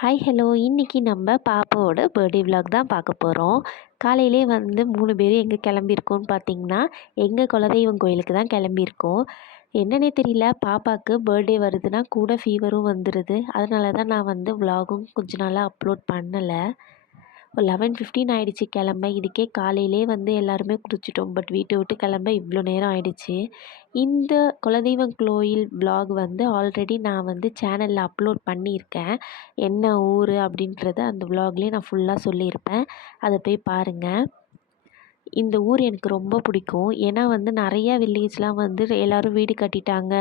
Hi hello இன்றைக்கி நம்ம பாப்பாவோட பர்த்டே விலாக் தான் பார்க்க போகிறோம். காலையிலே வந்து 3 பேரும் எங்கே கிளம்பியிருக்கோன்னு பார்த்தீங்கன்னா, எங்கள் குலதெய்வம் கோயிலுக்கு தான் கிளம்பியிருக்கோம். என்னன்னே தெரியல, பாப்பாவுக்கு பர்த்டே வருதுன்னா கூட ஃபீவரும் வந்துடுது. அதனால தான் நான் வந்து விலாகும் கொஞ்ச நாளாக அப்லோட் பண்ணலை. 11:15 ஆகிடுச்சி கிளம்ப. இதுக்கே காலையிலே வந்து எல்லாருமே குளிச்சிட்டோம். பட் வீட்டை விட்டு கிளம்ப இவ்வளோ நேரம் ஆகிடுச்சி. இந்த குலதெய்வம் கோயில் விலாக் வந்து ஆல்ரெடி நான் வந்து சேனலில் அப்லோட் பண்ணியிருக்கேன். என்ன ஊர் அப்படின்றத அந்த விலாக்லேயே நான் ஃபுல்லாக சொல்லியிருப்பேன். அதை போய் பாருங்கள். இந்த ஊர் எனக்கு ரொம்ப பிடிக்கும். ஏன்னா வந்து நிறையா வில்லேஜ்லாம் வந்து எல்லோரும் வீடு கட்டிட்டாங்க.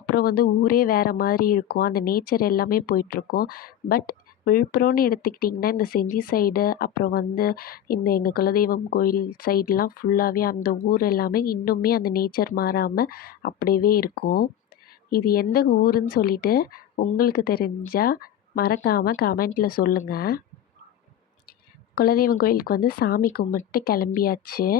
அப்புறம் வந்து ஊரே வேறு மாதிரி இருக்கும். அந்த நேச்சர் எல்லாமே போயிட்டுருக்கும். பட் விழுப்புரம்னு எடுத்துக்கிட்டிங்கன்னா, இந்த செஞ்சி சைடு அப்புறம் வந்து இந்த எங்கள் குலதெய்வம் கோயில் சைடெலாம் ஃபுல்லாகவே அந்த ஊர் எல்லாமே இன்னுமே அந்த நேச்சர் மாறாமல் அப்படியே இருக்கும். இது எந்த ஊருன்னு சொல்லிட்டு உங்களுக்கு தெரிஞ்சால் மறக்காமல் கமெண்ட்டில் சொல்லுங்கள். குலதெய்வம் கோயிலுக்கு வந்து சாமி கும்பிட்டு கிளம்பியாச்சு.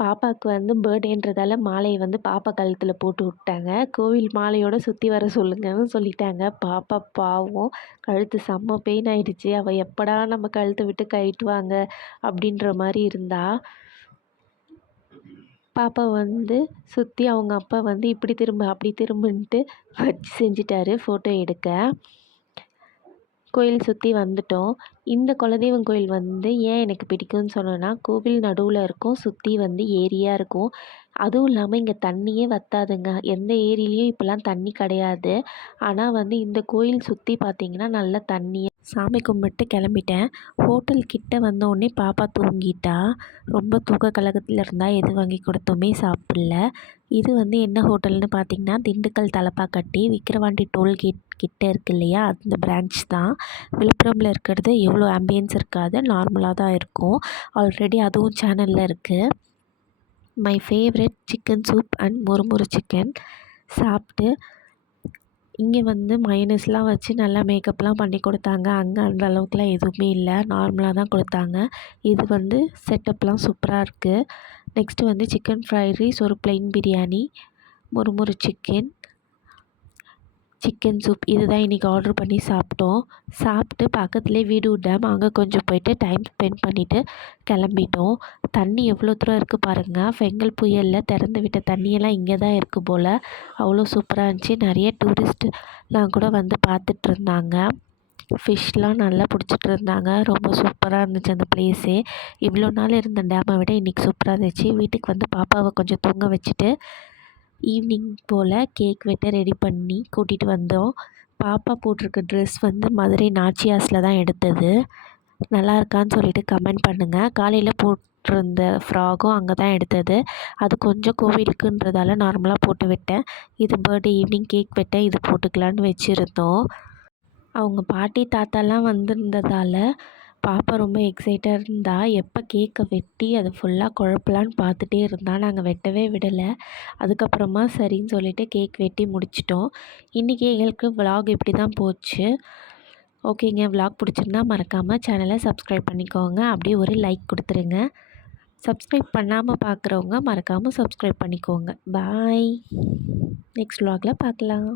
பாப்பாவுக்கு வந்து பர்த்டேன்றதால மாலையை வந்து பாப்பா கழுத்தில் போட்டு விட்டாங்க. கோவில் மாலையோடு சுற்றி வர சொல்லுங்கன்னு சொல்லிட்டாங்க. பாப்பா பாவம் கழுத்து செம்ம பெயின் ஆகிடுச்சி. அவள் எப்படா நம்ம கழுத்தை விட்டு கழட்டுவாங்க அப்படின்ற மாதிரி இருந்தா. பாப்பா வந்து சுற்றி அவங்க அப்பா வந்து இப்படி திரும்ப அப்படி திரும்புன்ட்டு வச்சு செஞ்சிட்டாரு ஃபோட்டோ எடுக்க. கோயில் சுற்றி வந்துட்டோம். இந்த குலதெய்வம் கோயில் வந்து ஏன் எனக்கு பிடிக்கும்னு சொன்னோன்னா, கோவில் நடுவில் இருக்கும். சுற்றி வந்து ஏரியாக இருக்கும். அதுவும் இல்லாமல் இங்கே தண்ணியே வற்றாதுங்க. எந்த ஏரியிலையும் இப்போலாம் தண்ணி கிடையாது. ஆனால் வந்து இந்த கோயில் சுற்றி பார்த்திங்கன்னா நல்லா தண்ணி. சாமி கும்பிட்டு கிளம்பிட்டேன். ஹோட்டல் கிட்ட வந்தோடனே பாப்பா தூங்கிட்டா. ரொம்ப தூக்க கலக்கத்தில் இருந்தால் எது வாங்கி கொடுத்தோமே சாப்பிடல. இது வந்து என்ன ஹோட்டல்னு பார்த்திங்கன்னா, திண்டுக்கல் தலப்பாக்கட்டி விக்கிரவாண்டி டோல்கேட் கிட்ட இருக்கு இல்லையா, அந்த பிரான்ச் தான். விழுப்புரமில் இருக்கிறது எவ்வளோ ஆம்பியன்ஸ் இருக்காது, நார்மலாக தான் இருக்கும். ஆல்ரெடி அதுவும் சேனலில் இருக்குது. My favourite chicken soup and மொறுமொறு சிக்கன் சாப்பிட்டு இங்கே வந்து மைனஸ்லாம் வச்சு நல்லா மேக்கப்லாம் பண்ணி கொடுத்தாங்க. அங்கே அந்த அளவுக்குலாம் எதுவுமே இல்லை, நார்மலாக தான் கொடுத்தாங்க. இது வந்து செட்டப்லாம் சூப்பராக இருக்குது. நெக்ஸ்ட்டு வந்து சிக்கன் ஃப்ரைட் ரைஸ், ஒரு ப்ளைன் பிரியாணி, மொறுமொறு சிக்கன், சிக்கன் சூப் இது தான் இன்றைக்கி ஆர்டர் பண்ணி சாப்பிட்டோம். சாப்பிட்டு பக்கத்துலேயே வீடூர் டேம், அங்கே கொஞ்சம் போயிட்டு டைம் ஸ்பெண்ட் பண்ணிவிட்டு கிளம்பிட்டோம். தண்ணி எவ்வளோ தூரம் இருக்குது பாருங்கள். ஃபெங்கல் புயலில் திறந்து விட்ட தண்ணியெல்லாம் இங்கே தான் இருக்குது போல். அவ்வளோ சூப்பராக இருந்துச்சு. நிறைய டூரிஸ்ட்லாம் கூட வந்து பார்த்துட்ருந்தாங்க. ஃபிஷ்லாம் நல்லா பிடிச்சிட்டு இருந்தாங்க. ரொம்ப சூப்பராக இருந்துச்சு அந்த பிளேஸே. இவ்வளோ நாள் இருந்த டேமை விட இன்றைக்கி சூப்பராக இருந்துச்சு. வீட்டுக்கு வந்து பாப்பாவை கொஞ்சம் தூங்க வச்சுட்டு ஈவினிங் போல் கேக் வெட்ட ரெடி பண்ணி கூட்டிகிட்டு வந்தோம். பாப்பா போட்டிருக்க ட்ரெஸ் வந்து மதுரை நாச்சியாஸில் தான் எடுத்தது. நல்லா இருக்கான்னு சொல்லிட்டு கமெண்ட் பண்ணுங்கள். காலையில் போட்டிருந்த ஃப்ராகும் அங்கே தான் எடுத்தது. அது கொஞ்சம் கோவிலுக்குன்றதால நார்மலாக போட்டு விட்டேன். இது பர்த்டே ஈவினிங் கேக் வெட்ட இது போட்டுக்கலான்னு வச்சுருந்தோம். அவங்க பாட்டி தாத்தாலாம் வந்திருந்ததால் பாப்பா ரொம்ப எக்ஸைட்டாக இருந்தா. எப்போ கேக்கை வெட்டி அதை ஃபுல்லாக குழப்பலான்னு பார்த்துட்டே இருந்தா. நாங்கள் வெட்டவே விடலை. அதுக்கப்புறமா சரின்னு சொல்லிவிட்டு கேக் வெட்டி முடிச்சிட்டோம். இன்றைக்கி எங்களுக்கு விலாக் இப்படி தான் போச்சு. ஓகேங்க, விலாக் பிடிச்சிருந்தா மறக்காமல் சேனலை சப்ஸ்கிரைப் பண்ணிக்கோங்க. அப்படியே ஒரு லைக் கொடுத்துருங்க. சப்ஸ்கிரைப் பண்ணாமல் பார்க்குறவங்க மறக்காமல் சப்ஸ்கிரைப் பண்ணிக்கோங்க. பாய். நெக்ஸ்ட் விலாகில் பார்க்கலாம்.